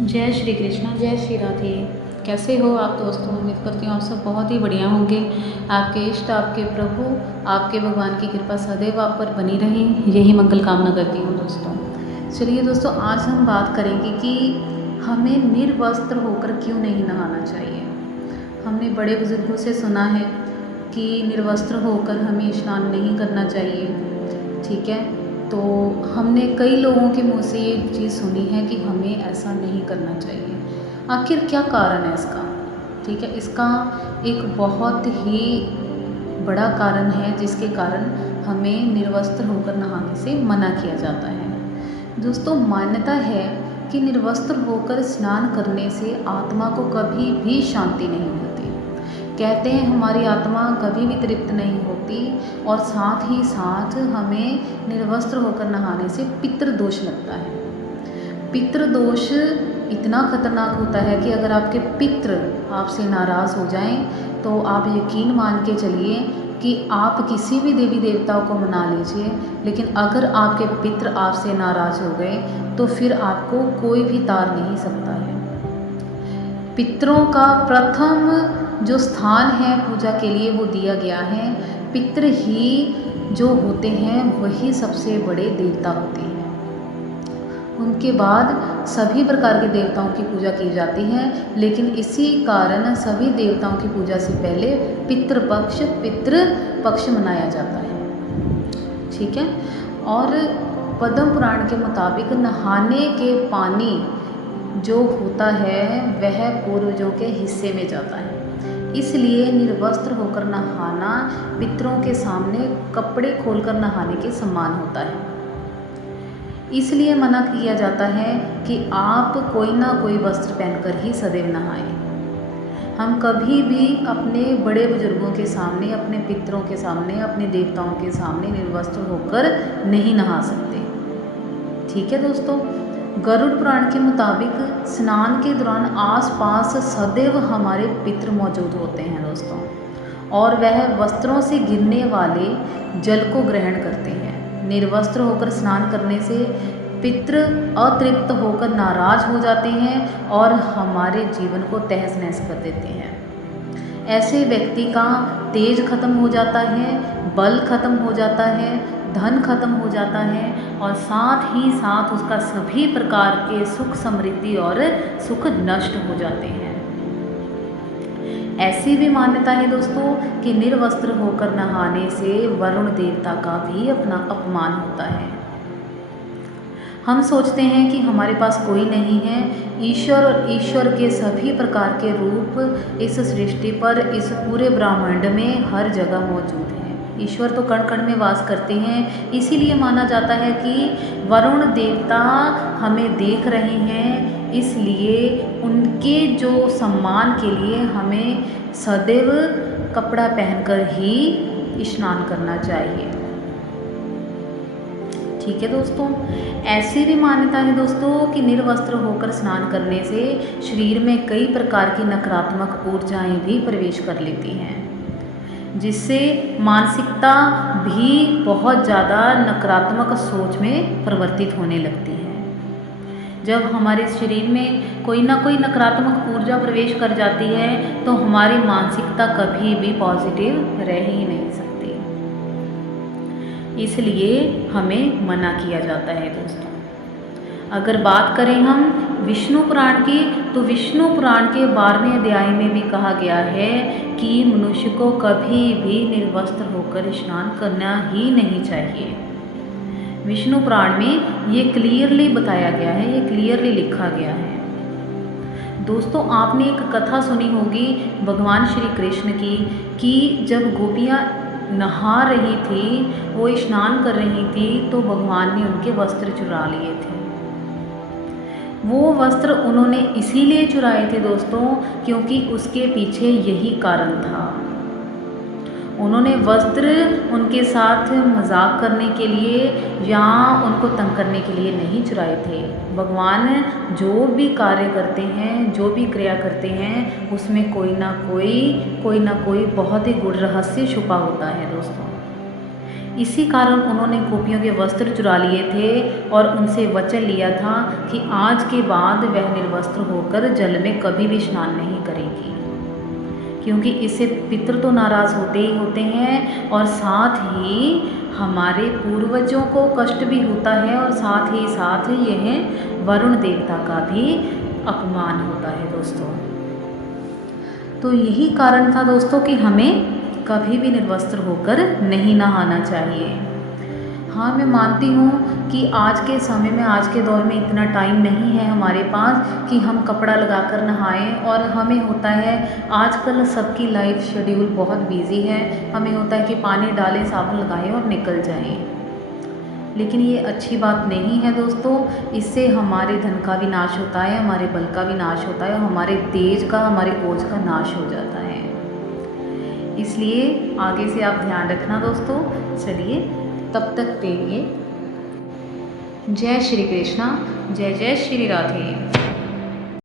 जय श्री कृष्णा, जय श्री राधे। कैसे हो आप दोस्तों? उम्मीद करती हूँ आप सब बहुत ही बढ़िया होंगे। आपके इष्ट, आपके प्रभु, आपके भगवान की कृपा सदैव आप पर बनी रहे, यही मंगल कामना करती हूँ दोस्तों। चलिए दोस्तों, आज हम बात करेंगे कि हमें निर्वस्त्र होकर क्यों नहीं नहाना चाहिए। हमने बड़े बुजुर्गों से सुना है कि निर्वस्त्र होकर हमें स्नान नहीं करना चाहिए, ठीक है। तो हमने कई लोगों के मुंह से ये चीज़ सुनी है कि हमें ऐसा नहीं करना चाहिए। आखिर क्या कारण है इसका? ठीक है, इसका एक बहुत ही बड़ा कारण है जिसके कारण हमें निर्वस्त्र होकर नहाने से मना किया जाता है। दोस्तों, मान्यता है कि निर्वस्त्र होकर स्नान करने से आत्मा को कभी भी शांति नहीं मिलती। कहते हैं हमारी आत्मा कभी भी तृप्त नहीं होती, और साथ ही साथ हमें निर्वस्त्र होकर नहाने से पितृदोष लगता है। पितृदोष इतना खतरनाक होता है कि अगर आपके पितृ आपसे नाराज़ हो जाएं तो आप यकीन मान के चलिए कि आप किसी भी देवी देवताओं को मना लीजिए, लेकिन अगर आपके पितृ आपसे नाराज़ हो गए तो फिर आपको कोई भी तार नहीं सकता है। पितरों का प्रथम जो स्थान है पूजा के लिए वो दिया गया है। पितृ ही जो होते हैं वही सबसे बड़े देवता होते हैं। उनके बाद सभी प्रकार के देवताओं की पूजा की जाती है, लेकिन इसी कारण सभी देवताओं की पूजा से पहले पितृ पक्ष मनाया जाता है, ठीक है। और पद्म पुराण के मुताबिक नहाने के पानी जो होता है वह पूर्वजों के हिस्से में जाता है, इसलिए निर्वस्त्र होकर नहाना पितरों के सामने कपड़े खोलकर नहाने के समान होता है। इसलिए मना किया जाता है कि आप कोई ना कोई वस्त्र पहनकर ही सदैव नहाएं। हम कभी भी अपने बड़े बुजुर्गों के सामने, अपने पितरों के सामने, अपने देवताओं के सामने निर्वस्त्र होकर नहीं नहा सकते, ठीक है दोस्तों। गरुड़ पुराण के मुताबिक स्नान के दौरान आसपास सदैव हमारे पितृ मौजूद होते हैं दोस्तों, और वह वस्त्रों से गिरने वाले जल को ग्रहण करते हैं। निर्वस्त्र होकर स्नान करने से पितृ अतृप्त होकर नाराज हो जाते हैं और हमारे जीवन को तहस नहस कर देते हैं। ऐसे व्यक्ति का तेज खत्म हो जाता है, बल खत्म हो जाता है, धन खत्म हो जाता है, और साथ ही साथ उसका सभी प्रकार के सुख, समृद्धि और सुख नष्ट हो जाते हैं। ऐसी भी मान्यता है दोस्तों कि निर्वस्त्र होकर नहाने से वरुण देवता का भी अपना अपमान होता है। हम सोचते हैं कि हमारे पास कोई नहीं है। ईश्वर और ईश्वर के सभी प्रकार के रूप इस सृष्टि पर, इस पूरे ब्रह्मांड में हर जगह मौजूद हैं। ईश्वर तो कण कण में वास करते हैं, इसीलिए माना जाता है कि वरुण देवता हमें देख रहे हैं, इसलिए उनके जो सम्मान के लिए हमें सदैव कपड़ा पहनकर ही स्नान करना चाहिए, ठीक है दोस्तों। ऐसी भी मान्यता है दोस्तों कि निर्वस्त्र होकर स्नान करने से शरीर में कई प्रकार की नकारात्मक ऊर्जाएं भी प्रवेश कर लेती हैं, जिससे मानसिकता भी बहुत ज़्यादा नकारात्मक सोच में परिवर्तित होने लगती है। जब हमारे शरीर में कोई ना कोई नकारात्मक ऊर्जा प्रवेश कर जाती है तो हमारी मानसिकता कभी भी पॉजिटिव रह ही नहीं सकती, इसलिए हमें मना किया जाता है दोस्तों। अगर बात करें हम विष्णु पुराण की, तो विष्णु पुराण के 12वें अध्याय में भी कहा गया है कि मनुष्य को कभी भी निर्वस्त्र होकर स्नान करना ही नहीं चाहिए। विष्णु पुराण में ये क्लियरली बताया गया है, ये क्लियरली लिखा गया है। दोस्तों, आपने एक कथा सुनी होगी भगवान श्री कृष्ण की, कि जब गोपियाँ नहा रही थी, वो स्नान कर रही थी, तो भगवान ने उनके वस्त्र चुरा लिए थे। वो वस्त्र उन्होंने इसीलिए चुराए थे दोस्तों क्योंकि उसके पीछे यही कारण था। उन्होंने वस्त्र उनके साथ मजाक करने के लिए या उनको तंग करने के लिए नहीं चुराए थे। भगवान जो भी कार्य करते हैं, जो भी क्रिया करते हैं, उसमें कोई ना कोई बहुत ही गूढ़ रहस्य छुपा होता है दोस्तों। इसी कारण उन्होंने गोपियों के वस्त्र चुरा लिए थे और उनसे वचन लिया था कि आज के बाद वह निर्वस्त्र होकर जल में कभी भी स्नान नहीं करेगी, क्योंकि इससे पितृ तो नाराज़ होते ही होते हैं और साथ ही हमारे पूर्वजों को कष्ट भी होता है और साथ ही साथ यह वरुण देवता का भी अपमान होता है दोस्तों। तो यही कारण था दोस्तों कि हमें कभी भी निर्वस्त्र होकर नहीं नहाना चाहिए। हाँ, मैं मानती हूँ कि आज के समय में, आज के दौर में इतना टाइम नहीं है हमारे पास कि हम कपड़ा लगाकर नहाएं, और हमें होता है आजकल सबकी लाइफ शेड्यूल बहुत बिजी है, हमें होता है कि पानी डालें, साबुन लगाएं और निकल जाएं। लेकिन ये अच्छी बात नहीं है दोस्तों, इससे हमारे धन का भी नाश होता है, हमारे बल का भी नाश होता है, हमारे तेज का, हमारे ओज का नाश हो जाता है। इसलिए आगे से आप ध्यान रखना दोस्तों। चलिए तब तक के लिए जय श्री कृष्णा, जय जय श्री राधे।